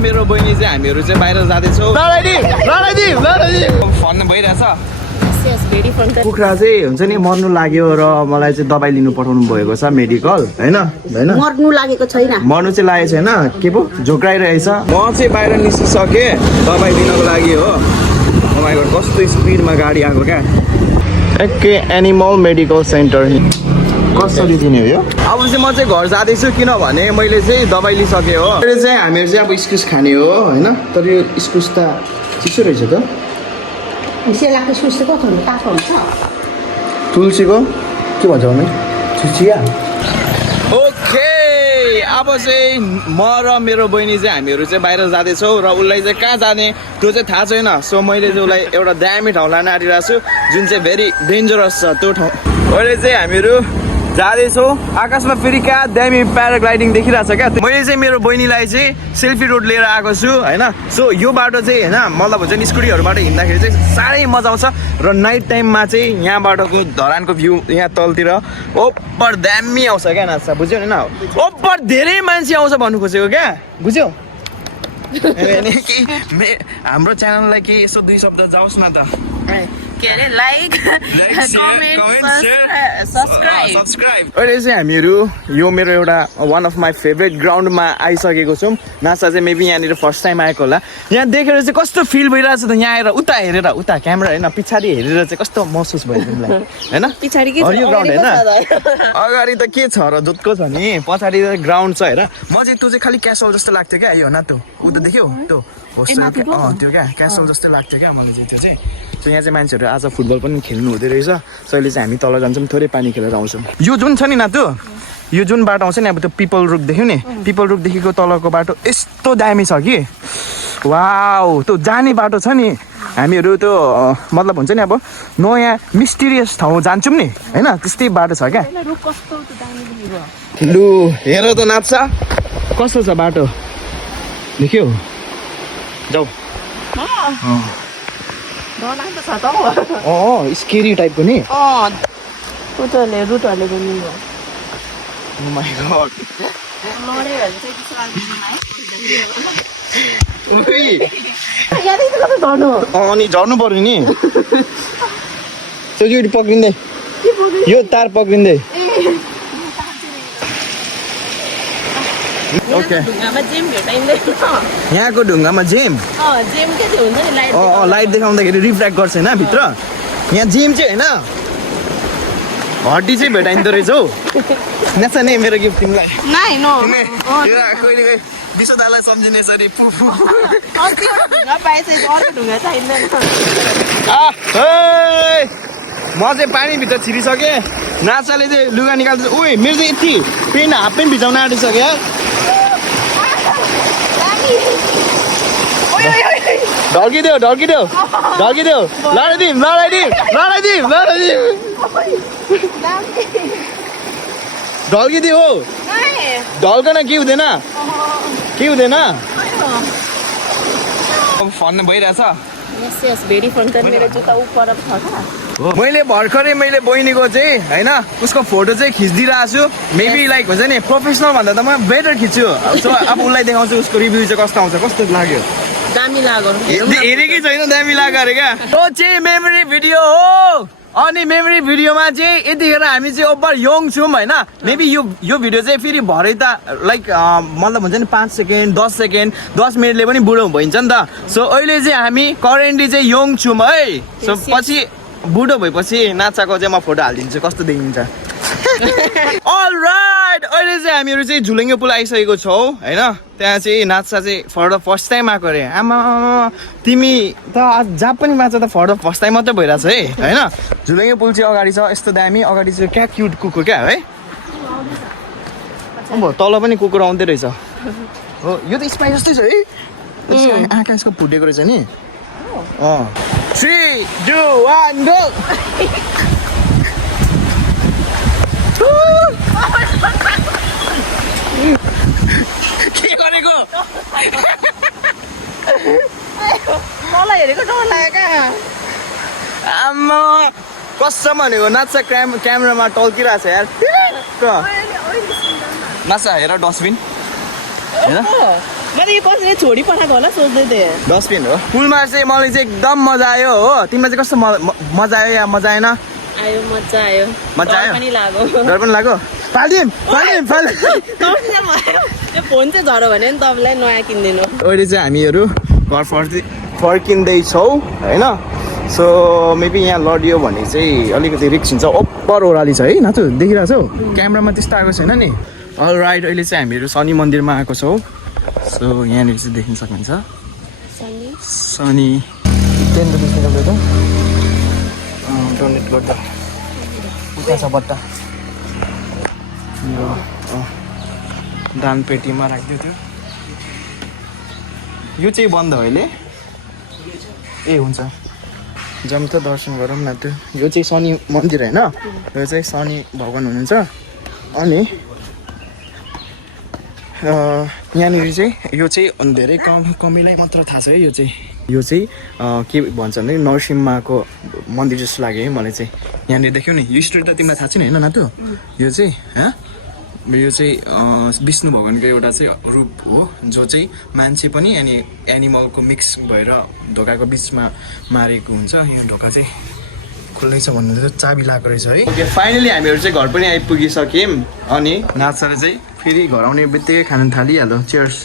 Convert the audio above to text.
मेरो बहिनी चाहिँ हामीहरू चाहिँ बाहिर जाँदैछौँ। फन भइरहेछ। कुखुरा चाहिँ हुन्छ नि मर्नु लाग्यो र मलाई चाहिँ दबाई लिनु पठाउनु भएको छ मेडिकल हैन मर्नु लागेको छैन मर्नु चाहिँ लागेको छैन के पो झोक्राइरहेछ। म चाहिँ बाहिर निस्किसके दबाई दिनको लागि हो। तपाईँको कस्तो स्पिडमा गाडी आएको क्या। एके एनिमल मेडिकल सेन्टर कसरी दिने हो यो। अब चाहिँ म चाहिँ घर जाँदैछु किनभने मैले चाहिँ दबाई लिइसकेँ हो। अहिले चाहिँ हामीहरू चाहिँ अब इस्कुस खाने हो हैन। तर यो इस्कुस त चिसो रहेछ त। सेलाको सुस्ते कस्तो हुन्छ तातो हुन्छ तुलसीको के भन्छ भने चिचिया। ओके अब चाहिँ म र मेरो बहिनी चाहिँ हामीहरू चाहिँ बाहिर जाँदैछौँ र उसलाई चाहिँ कहाँ जाने त्यो चाहिँ थाहा छैन। सो मैले चाहिँ उसलाई एउटा दामी ठाउँ लान आँटिरहेको छु जुन चाहिँ भेरी डेन्जरस छ त्यो ठाउँ। अहिले चाहिँ हामीहरू जाँदैछौँ आकाशमा फेरि क्या दामी प्याराग्लाइडिङ देखिरहेको छ क्या। मैले चाहिँ मेरो बहिनीलाई चाहिँ सेल्फी रोड लिएर आएको छु होइन। सो यो बाटो चाहिँ होइन मतलब हुन्छ नि स्कुटीहरूबाट हिँड्दाखेरि चाहिँ साह्रै मजा आउँछ र नाइट टाइममा चाहिँ यहाँबाटको धरानको भ्यू यहाँ तलतिर ओपर दामी आउँछ क्या नाच्छ बुझ्यौ नि। ओपर धेरै मान्छे आउँछ भन्नु खोजेको क्या बुझ्यौ। हाम्रो च्यानललाई के यसो 2 शब्द जाओस् न त। के अरे लाइक कमेन्ट सब्स्क्राइब। अहिले चाहिँ हामीहरू यो मेरो एउटा वान अफ माई फेभरेट ग्राउन्डमा आइसकेको छौँ। नाच्दा चाहिँ मेबी यहाँनिर फर्स्ट टाइम आएको होला। यहाँ देखेर चाहिँ कस्तो फिल भइरहेछ त। यहाँ आएर उता हेरेर उता क्यामेरा होइन पछाडि हेरेर चाहिँ कस्तो महसुस भयो तिमीलाई होइन। पछाडि के छ यो ग्राउन्ड होइन अगाडि त के छ र जोतको छ नि पछाडि ग्राउन्ड छ हेर। म चाहिँ त्यो चाहिँ खालि क्यासल जस्तो लाग्थ्यो क्या यो न त्यो उता देख्यौ त्यो होस्टेल त्यो क्या क्यासल जस्तै लाग्थ्यो क्या मलाई चाहिँ त्यो चाहिँ। सो यहाँ चाहिँ मान्छेहरू आज फुटबल पनि खेल्नु हुँदो रहेछ। सो अहिले चाहिँ हामी तल जान्छौँ थोरै पानी खेलेर आउँछौँ। यो जुन छ नि नातु यो जुन बाटो आउँछ नि अब त्यो पिपल रुख देख्यौ नि पिपल रुखदेखिको तलको बाटो यस्तो दामी छ कि वाउ। त्यो जाने बाटो छ नि हामीहरू त्यो मतलब हुन्छ नि अब नयाँ मिस्टिरियस ठाउँ जान्छौँ नि होइन त्यस्तै बाटो छ क्या। लु हेर त नाच्छ कस्तो छ बाटो देख्यौ जाऊ। स्केरी टाइपको नि रुटहरूले पनि अनि झर्नु पर्यो नि त्यो पक्रिँदै यो तार पक्रिँदै। ओके यहाँको ढुङ्गामा जेम लाइट देखाउँदाखेरि रिफ्ल्याक्ट गर्छ होइन भित्र। यहाँ जेम चाहिँ होइन हड्डी चाहिँ भेटाइँदो रहेछ हौ। नाच्छ नि मेरो गिफ्ट तिमीलाई कहिले विश्वदालाई सम्झिने यसरी म चाहिँ पानीभित्र छिरिसकेँ। नाचाले चाहिँ लुगा निकाल्दैछ। उही मेरो चाहिँ यति पेन्ट हाफ पेन्ट भिजाउन आँटिसक्यो। ढल्किदेऊ ढल्किदेऊ हो ढल्कन के हुँदैन फन भइरहेछ। मैले भर्खरै मैले बहिनीको चाहिँ होइन उसको फोटो चाहिँ खिचिदिरहेको छु। मेबी लाइक हुन्छ नि प्रोफेसनल भन्दा त म बेटर खिच्छु। सो अब उसलाई देखाउँछु उसको रिभ्यू चाहिँ कस्तो आउँछ कस्तो लाग्यो। दामी लाग्यो हेरेकै छैन दामी लाग्यो अरे क्या। त्यो चाहिँ मेमोरी भिडियो हो अनि मेमोरी भिडियोमा चाहिँ यतिखेर हामी चाहिँ ओभर यङ छौँ होइन। मेबी यो भिडियो चाहिँ फेरि भरे त लाइक मतलब हुन्छ नि 5 सेकेन्ड 10 सेकेन्ड 10 मिनटले पनि बुढो भइन्छ नि त। सो अहिले चाहिँ हामी करेन्टली चाहिँ यङ छौँ है। सो पछि बुढो भएपछि नाचाको चाहिँ म फोटो हालिदिन्छु कस्तो देखिन्छ। अलराइट अहिले चाहिँ हामीहरू चाहिँ झुलेङ्गे पुल आइसकेको छौँ होइन। त्यहाँ चाहिँ नाच्चा चाहिँ फर द फर्स्ट टाइम आएको अरे। आमा तिमी त जहाँ पनि नाच्छ त फर द फर्स्ट टाइम मात्रै भइरहेछ है होइन। झुलेङ्गे पुल चाहिँ अगाडि छ यस्तो दामी अगाडि चाहिँ क्या क्युट कुकुर क्या है। अब तल पनि कुकुर आउँदै रहेछ हो। यो त स्पाइस जस्तै छ है आँखा यसको फुटेको रहेछ नि। 3 2 1 गो। के गरेको मलाई हेरेको डर लाग्यो आमा कसम भनेको नाच्छ क्यामेरामा टल्किरहेछ यार। नाच्छ हेर डस्टबिन हेर मैले यो कसरी छोडी पठाएको होला सोच्दै थिएँ डस्टबिन हो पुलमा चाहिँ मलाई चाहिँ एकदम मजा आयो हो तिमीलाई चाहिँ कस्तो मजा आयो या मजा आएन आयो मजा आयो मजा आयो? डर पनि लाग्यो डर पनि लाग्यो फालिदिउँ त्यो फोन चाहिँ झऱ्यो भने नि तपाईँलाई नयाँ किनिदिनु अहिले चाहिँ हामीहरू घर फर्किँदैछौँ होइन सो मेबी यहाँ लडियो भने चाहिँ अलिकति रिक्स हुन्छ ओपर ओह्राली छ है नाचु देखिरहेको छौ क्यामेरामा त्यस्तो आएको छैन नि अल राइट अहिले चाहिँ हामीहरू शनि मन्दिरमा आएको छौँ सो यहाँनिर चाहिँ देख्न सक्नुहुन्छ शनि 10 रुपिस निकाल्दै डोनेट गर्दा उता छ बट्टा यो दान पेटीमा राखिदियो थियो यो चाहिँ बन्द हो अहिले ए हुन्छ जाउँ त दर्शन गरौँ न त्यो यो चाहिँ शनि मन्दिर होइन यो चाहिँ शनि भगवान् हुनुहुन्छ अनि यहाँनिर चाहिँ यो चाहिँ धेरै कमीलाई मात्र थाहा छ है यो चाहिँ के भन्छ भने नरसिम्हाको मन्दिर जस्तो लाग्यो है मलाई चाहिँ यहाँनिर देख्यौ नि यो स्टोरी त तिमीलाई थाहा छैन होइन नातु यो चाहिँ यो चाहिँ विष्णु भगवान्को एउटा चाहिँ रूप हो जो चाहिँ मान्छे पनि अनि एनिमलको मिक्स भएर ढोकाको बिचमा मारेको हुन्छ यो ढोका चाहिँ खुल्लै छ भन्नु चाबी लगाएको रहेछ है ओके फाइनली हामीहरू चाहिँ घर पनि आइपुगिसक्यौँ अनि नाच्दाले चाहिँ फेरि घर आउने बित्तिकै खान थालिहाल्यो चियर्स